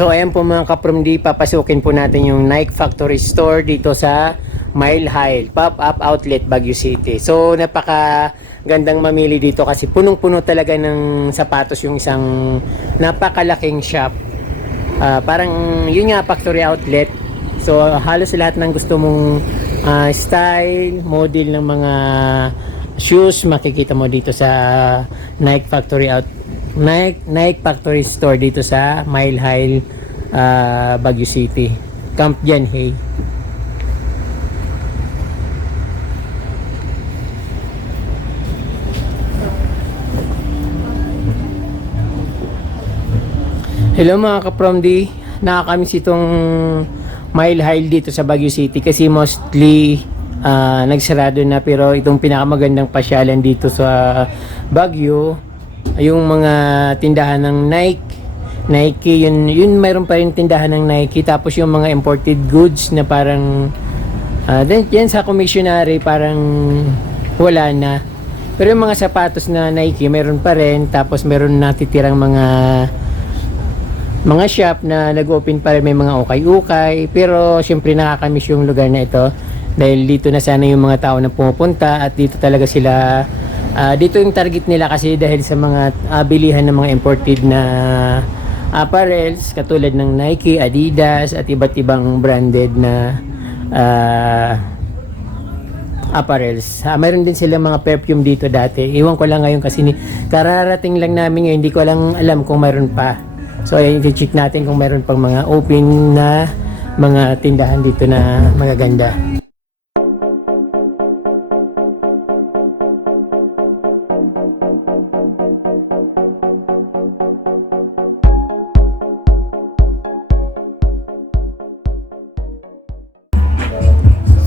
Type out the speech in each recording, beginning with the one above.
So ayan po mga ka-From D, papasukin po natin yung Nike Factory Store dito sa Mile High Pop-Up Outlet, Baguio City. So napaka gandang mamili dito kasi punong-puno talaga ng sapatos yung isang napakalaking shop. Parang yun nga, factory outlet. So halos lahat ng gusto mong style, model ng mga shoes makikita mo dito sa Nike Factory Store dito sa Mile High, Baguio City, Camp Janhay. Hello mga ka-From D, nakakamiss itong Mile High dito sa Baguio City kasi mostly nagsarado na, pero itong pinakamagandang pasyalan dito sa Baguio yung mga tindahan ng Nike, yun mayroon pa rin tindahan ng Nike, tapos yung mga imported goods na parang yan sa commissionary parang wala na, pero yung mga sapatos na Nike mayroon pa rin, tapos mayroon natitirang mga shop na nag-open pa rin, may mga ukay-ukay, pero syempre nakakamiss yung lugar na ito dahil dito na sana yung mga tao na pumupunta at dito talaga sila, dito yung target nila kasi dahil sa mga bilihan ng mga imported na apparels katulad ng Nike, Adidas at iba't ibang branded na apparels. Mayroon din sila mga perfume dito dati, iwan ko lang ngayon kasi kararating lang namin ngayon, hindi ko lang alam kung mayroon pa. So i-check natin kung mayroon pang mga open na mga tindahan dito na magaganda.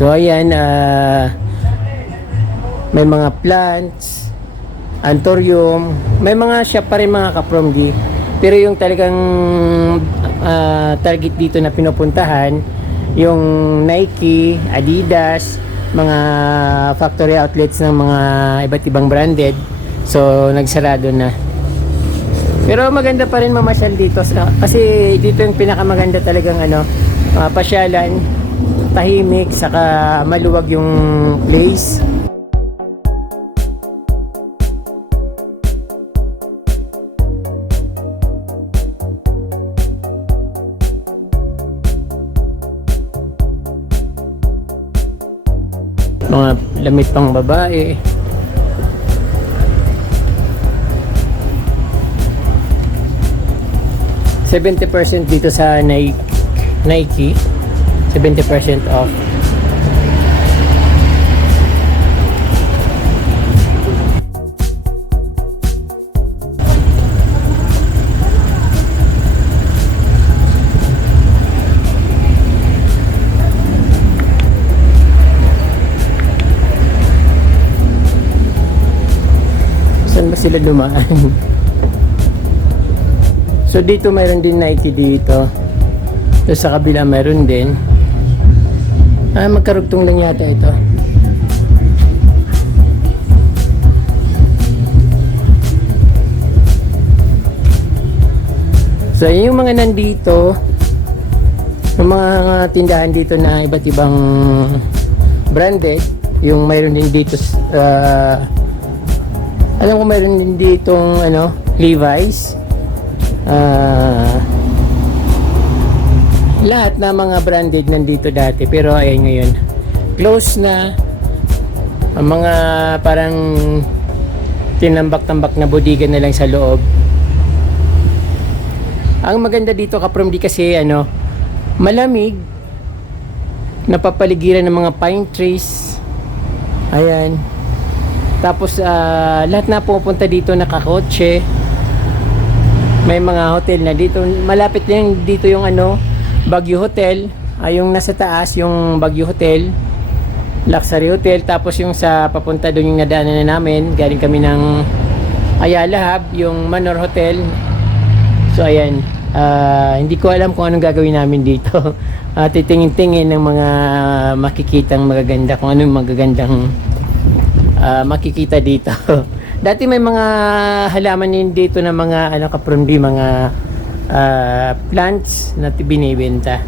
So ayan, may mga plants, antorium, may mga shop pa rin mga ka-From D. Pero yung talagang target dito na pinupuntahan, yung Nike, Adidas, mga factory outlets ng mga iba't ibang branded. So nagsarado na. Pero maganda pa rin mamasyal dito kasi dito yung pinakamaganda talagang pasyalan, tahimik, saka maluwag yung place. Mga lamit pang babae. $70% dito sa Nike. 70% off. Saan ba sila dumaan? So dito mayroon din Nike dito. So sa kabila mayroon din. Magkarugtong lang yata ito. So yung mga nandito, yung mga tindahan dito na iba't ibang branded, yung mayroon din dito alam ko mayroon din ditong Levi's, lahat na mga branded nandito dati, pero ayan ngayon close na. Ang mga parang tinambak-tambak na bodega na lang sa loob. Ang maganda dito ka-From D kasi malamig, napapaligiran ng mga pine trees, ayan. Tapos lahat na pupunta dito nakakotse. May mga hotel na dito, malapit lang dito yung Baguio Hotel, yung nasa taas yung Baguio Hotel, Luxury Hotel. Tapos yung sa papunta doon yung nadaanan na namin, galing kami ng Ayala Hub, yung Manor Hotel. So ayan, hindi ko alam kung anong gagawin namin dito. Titingin-tingin ng mga makikitang magaganda, kung anong magagandang makikita dito. Dati may mga halaman din dito na mga ka-From D, mga plants na binibenta.